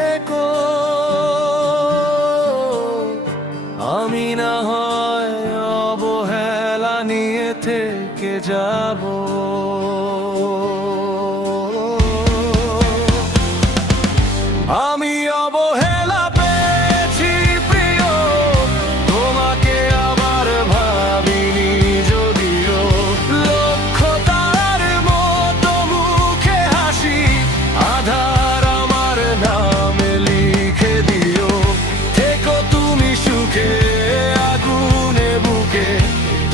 থেকো, আমি না হয় অবহেলা নিয়ে থেকে যাব। আমি অবহেলা পেয়েছি প্রিয়, তোমাকে আবার ভাবিনি যদিও। লক্ষ তারার মতো মুখে হাসি, আধার আমার নামে লিখে দিও। থেকো তুমি সুখে আগুনে বুকে,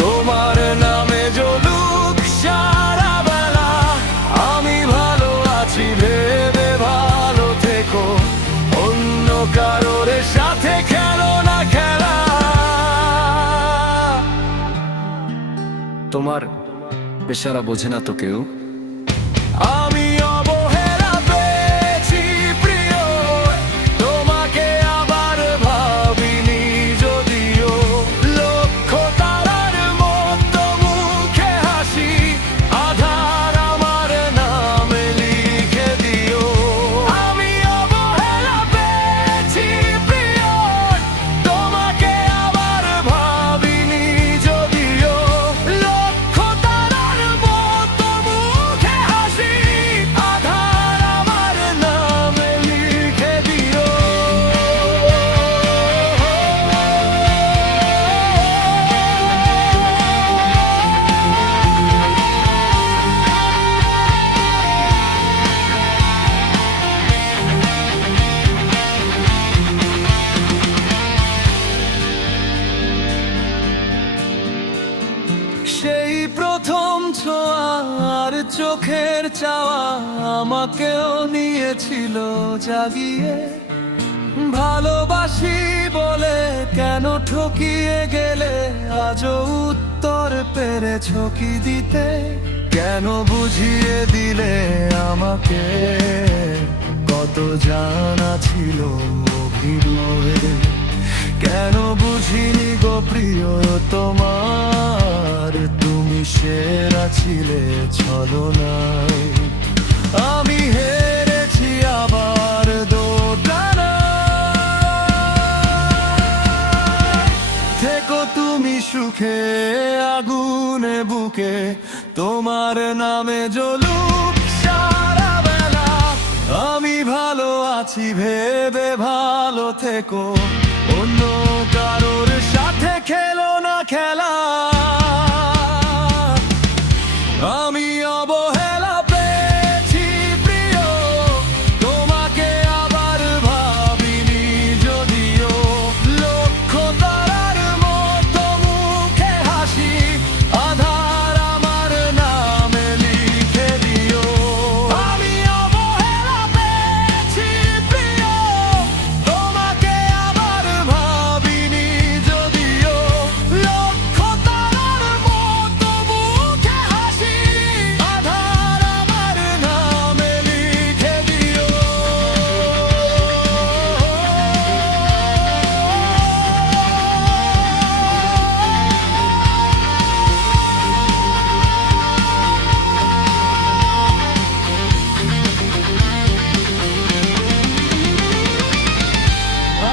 তোমার নামে জ্বলুক সারা বেলা। আমি ভালো আছি ভেবে ভালো থেকো, অন্য কারোর সাথে খেলো না খেলা। তোমার বেচারা বোঝে না তো কেউ। আমি অবহেলা পেয়েছি প্রিয়, তোমাকে আবার ভাবিনি যদিও। লক্ষ তারার মতো মুখে হাসি, আধার আমার নামে লিখে দিও। আমি অবহেলা পেয়েছি প্রিয়, তোমাকে আবার ভাবিনি যদিও। লক্ষ তারার মতো মুখে হাসি, আধার আমার নামে লিখে দিও। সেই প্রথম ছোঁয়া আর চোখের চাওয়া আমাকেও নিয়েছিল জাগিয়ে। ভালোবাসি বলে কেন ঠকিয়ে গেলে, আজও উত্তর পেরেছ কি দিতে? কেন বুঝিয়ে দিলে আমাকে কত জানা ছিল অভিনয়ে? কেন বুঝিনি গো প্রিয় তোমার, তুমি সেরা ছিলে ছলনায়। আমি হেরেছি আবার দোটানায়। থেকো তুমি সুখে আগুনে বুকে, তোমার নামে জ্বলুক সারা বেলা। আমি ভালো আছি ভেবে ভালো থেকো, অন্য কারোর সাথে খেলো না খেলা। আমি অবহেলা পেয়েছি প্রিয়, তোমাকে আবার ভাবিনি যদিও। লক্ষ তারার মতো মুখে হাসি, আধার আমার নামে লিখে দিও। আমি অবহেলা পেয়েছি প্রিয়, তোমাকে আবার ভাবিনি যদিও। লক্ষ তারার মতো মুখে হাসি, আধার আমার নামে লিখে দিও।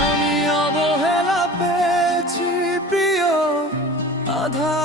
আমি অবহেলা পেয়েছি প্রিয়, আধার